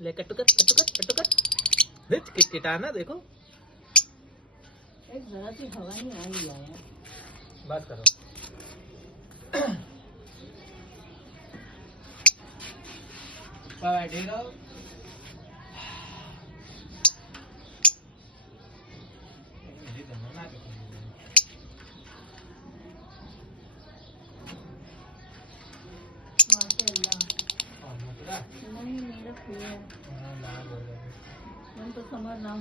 ले कट्टू कर कट्टू कर कट्टू कर किटकिटाना देखो। एक जरा सी हवा नहीं आ रही है। बात करो। बैठे रहो। नहीं मेरा प्रिय है। मैं तो समझ रहा हूँ।